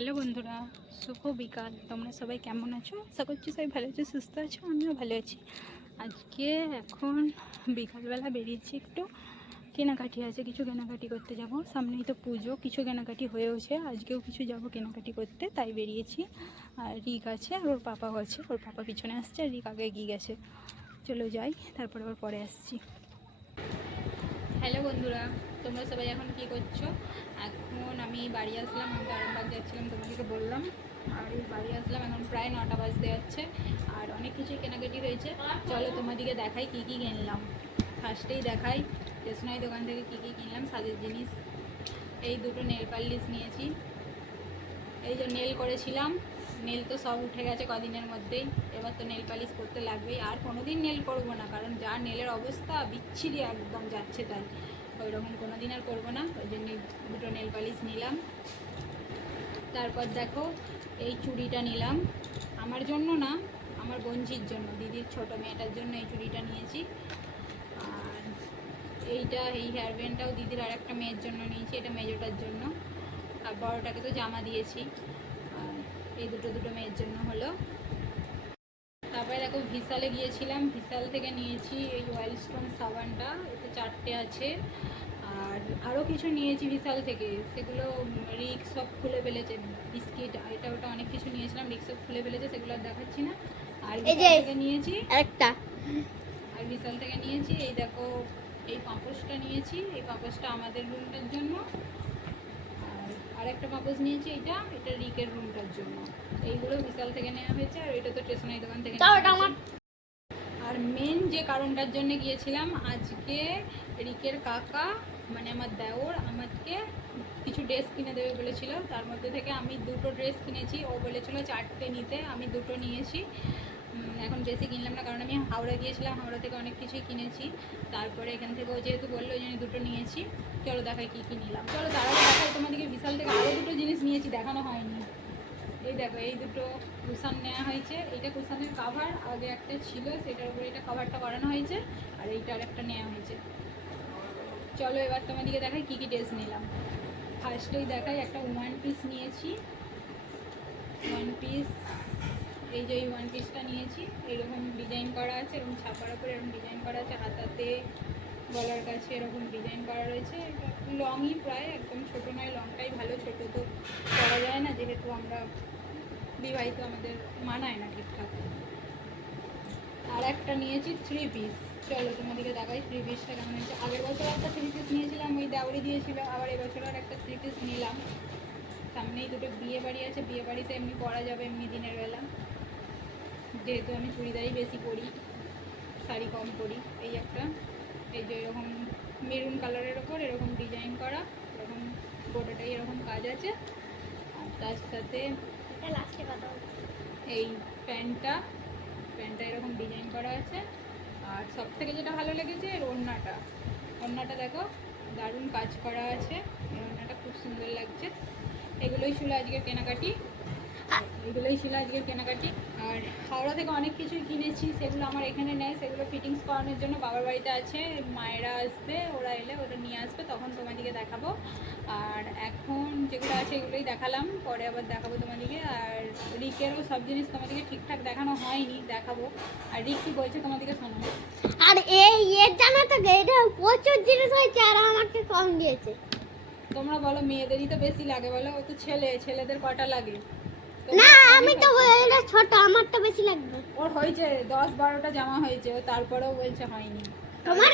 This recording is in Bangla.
হ্যালো বন্ধুরা, শুভ বিকাল। তোমরা সবাই কেমন আছো? আশা করছি সবাই ভালো আছো, সুস্থ আছো। আমিও ভালো আছি। আজকে এখন বিকালবেলা বেরিয়েছি, একটু কেনাকাটি আছে, কিছু কেনাকাটি করতে যাব। সামনেই তো পুজো, কিছু কেনাকাটি হয়েওছে, আজকেও কিছু যাব কেনাকাটি করতে, তাই বেরিয়েছি। আর রিক আছে আর ওর পাপাও আছে, ওর পাপা পিছনে আসছে আর রিক আগে এগিয়ে গেছে। চলো যাই, তারপরে আবার পরে আসছি। হ্যালো বন্ধুরা, তোমরা সবাই এখন কি করছো? এখন আমি বাড়ি আসলাম, আমি তো আরামবাগ যাচ্ছিলাম, তোমাদেরকে বললাম। আর এই বাড়ি আসলাম, এখন প্রায় 9টা বাজতে যাচ্ছে। আর অনেক কিছুই কেনাকাটি হয়েছে, চলো তোমাদেরকে দেখাই কি কি কিনলাম। ফার্স্টেই দেখাই স্টেশনারি দোকান থেকে কি কি কিনলাম সাজের জিনিস। এই দুটো নেল পালিশ নিয়েছি। এই যে নেল করেছিলাম, নেল তো সব উঠে গেছে কদিনের মধ্যেই, এবার তো নেল পালিশ করতে লাগবেই। আর কোনোদিন নেল করবো না, কারণ যা নেলের অবস্থা বিচ্ছিরি একদম যাচ্ছে, তাই ওই রকম কোনো দিন আর করবো না। ওই জন্য দুটো নেল পালিশ নিলাম। তারপর দেখো এই চুড়িটা নিলাম, আমার জন্য না, আমার বোনঝির জন্য, দিদির ছোট মেয়েটার জন্য এই চুড়িটা নিয়েছি। আর এইটা, এই হেয়ার ব্যান্ডটাও দিদির আর একটা মেয়ের জন্য নিয়েছি, এটা মেজোটার জন্য। আর বড়টাকে তো জামা দিয়েছি। আর এই দুটো মেয়ের জন্য হলো। তারপরে দেখো ভিশালে গিয়েছিলাম, ভিশাল থেকে নিয়েছি এই ওয়াইল্ডস্টোন সাবানটা, এতে 4টে আছে। আর আরও কিছু নিয়েছি ভিশাল থেকে, সেগুলো রিক সব খুলে ফেলেছে। বিস্কিট এটা ওটা অনেক কিছু নিয়েছিলাম, রিক সব খুলে ফেলেছে, সেগুলো আর দেখাচ্ছি না। আর ভিশাল থেকে নিয়েছি আরেকটা, আর ভিশাল থেকে নিয়েছি এই দেখো এই পাপোশটা নিয়েছি, এই পাপোশটা আমাদের রুমটার জন্য। আর একটা পাপোশ নিয়েছি, এটা রিকের রুমটার জন্য। এইগুলো বিশাল থেকে নেওয়া হয়েছে, আর এটা তো স্টেশনারি দোকান থেকে নেওয়া হয়েছে। আর মেন যে কারণটার জন্য গিয়েছিলাম, আজকে রিকের কাকা মানে আমার দেওর আমাকে কিছু ড্রেস কিনে দেবে বলেছিল, তার মধ্যে থেকে আমি দুটো ড্রেস কিনেছি। ও বলেছিল 4টে নিতে, আমি দুটো নিয়েছি। এখন বেশি কিনলাম না, কারণ আমি হাওড়া গিয়েছিলাম, হাওড়া থেকে অনেক কিছুই কিনেছি। তারপরে এখান থেকে ও যেহেতু বললো ওই জন্য দুটো নিয়েছি। চলো দেখাই কী কী নিলাম। চলো তার আগে দেখাই তোমাদেরকে বিশাল থেকে আরও দুটো জিনিস নিয়েছি, দেখানো হয়নি। এই দেখো এই দুটো কুশান নেওয়া হয়েছে। এইটা কুশানের কাভার, আগে একটা ছিল সেটার উপরে এটা কাভারটা করানো হয়েছে। আর এইটা আর একটা নেওয়া হয়েছে। চলো এবার তোমাদেরকে দেখাই কী কী ড্রেস নিলাম। ফার্স্টেই দেখাই একটা ওয়ান পিস নিয়েছি। ওয়ান পিস, এই যে এই ওয়ান পিসটা নিয়েছি, এরকম ডিজাইন করা আছে, এরকম ছাপার উপরে এরকম ডিজাইন করা আছে, হাতাতে গলার কাছে এরকম ডিজাইন করা রয়েছে। এটা লংই প্রায়, একদম ছোটো নয়, লংটাই ভালো, ছোটো তো করা যায় না যেহেতু আমরা বিবাহিত, আমাদের মানায় না ঠিকঠাক। আর একটা নিয়েছি 3 পিস। চলো তোমাদেরকে দেখাই 3 পিসটা কেমন হয়েছে। আগের বছর একটা 3 পিস নিয়েছিলাম, ওই দাউরি দিয়েছিল, আবার এবছর আর একটা 3 পিস নিলাম। সামনেই দুটো বিয়ে বাড়ি আছে, বিয়ে বাড়িতে এমনি পরা যাবে, এমনি দিনের বেলা, যেহেতু আমি চুড়িদারই বেশি পরি, শাড়ি কম পরি। এই একটা, এই যে এরকম মেরুন কালারের ওপর এরকম ডিজাইন করা, এরকম গোটাটাই এরকম কাজ আছে। আর তার সাথে এই প্যান্টটা এরকম ডিজাইন করা আছে। আর সব থেকে যেটা ভালো লেগেছে এর ওড়নাটা দেখো দারুণ কাজ করা আছে, এই ওড়নাটা খুব সুন্দর লাগছে। এগুলোই ছিল আজকের কেনাকাটি। আর হাওড়া থেকে অনেক কিছুই কিনেছি, সেগুলো আমার এখানে নেই, সেগুলো ফিটিংস করানোর জন্য বাবার বাড়িতে আছে, মায়েরা আসবে, ওরা এলে ওটা নিয়ে আসবে, তখন তোমাদেরকে দেখাবো। আর এখন যেগুলো আছে এগুলোই দেখালাম, পরে আবার দেখাবো তোমাদেরকে। আর রিকেরও সব জিনিস তোমাদেরকে ঠিকঠাক দেখানো হয়নি, দেখাবো। আর রিক কি বলছে তোমাদেরকে শোনো। আর এই জানা তো এটা প্রচুর জিনিস হয়েছে, আর আমাকে কম দিয়েছে। তোমরা বলো, মেয়েদেরই তো বেশি লাগে বলো, ও তো ছেলেদের কটা লাগে? না আমি তো এটা ছোট, আমার তো বেশি লাগবে। ওর হয়েছে 10-12টা জামা হয়েছে, ও তারপরেও বলছে হয়নি। তোমার